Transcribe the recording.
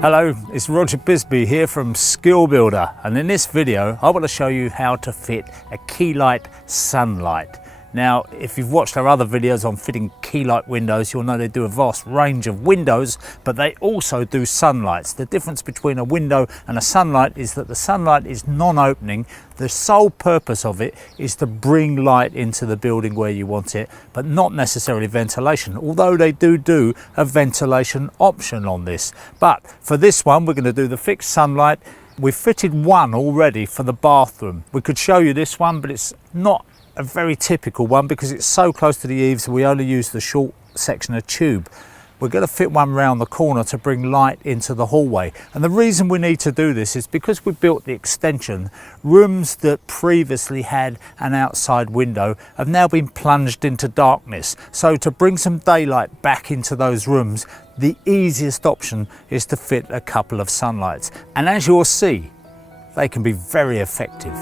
Hello, it's Roger Bisby here from SkillBuilder, and in this video I want to show you how to fit a Keylite Sunlite. Now, if you've watched our other videos on fitting Keylite windows, you'll know they do a vast range of windows, but they also do sunlights. The difference between a window and a sunlight is that the sunlight is non-opening. The sole purpose of it is to bring light into the building where you want it, but not necessarily ventilation, although they do a ventilation option on this. But for this one, we're going to do the fixed sunlight. We've fitted one already for the bathroom. We could show you this one, but it's not a very typical one because it's so close to the eaves. We only use the short section of tube. We're going to fit one round the corner to bring light into the hallway, and the reason we need to do this is because we built the extension. Rooms that previously had an outside window have now been plunged into darkness, so to bring some daylight back into those rooms, the easiest option is to fit a couple of sunlights, and as you'll see, they can be very effective.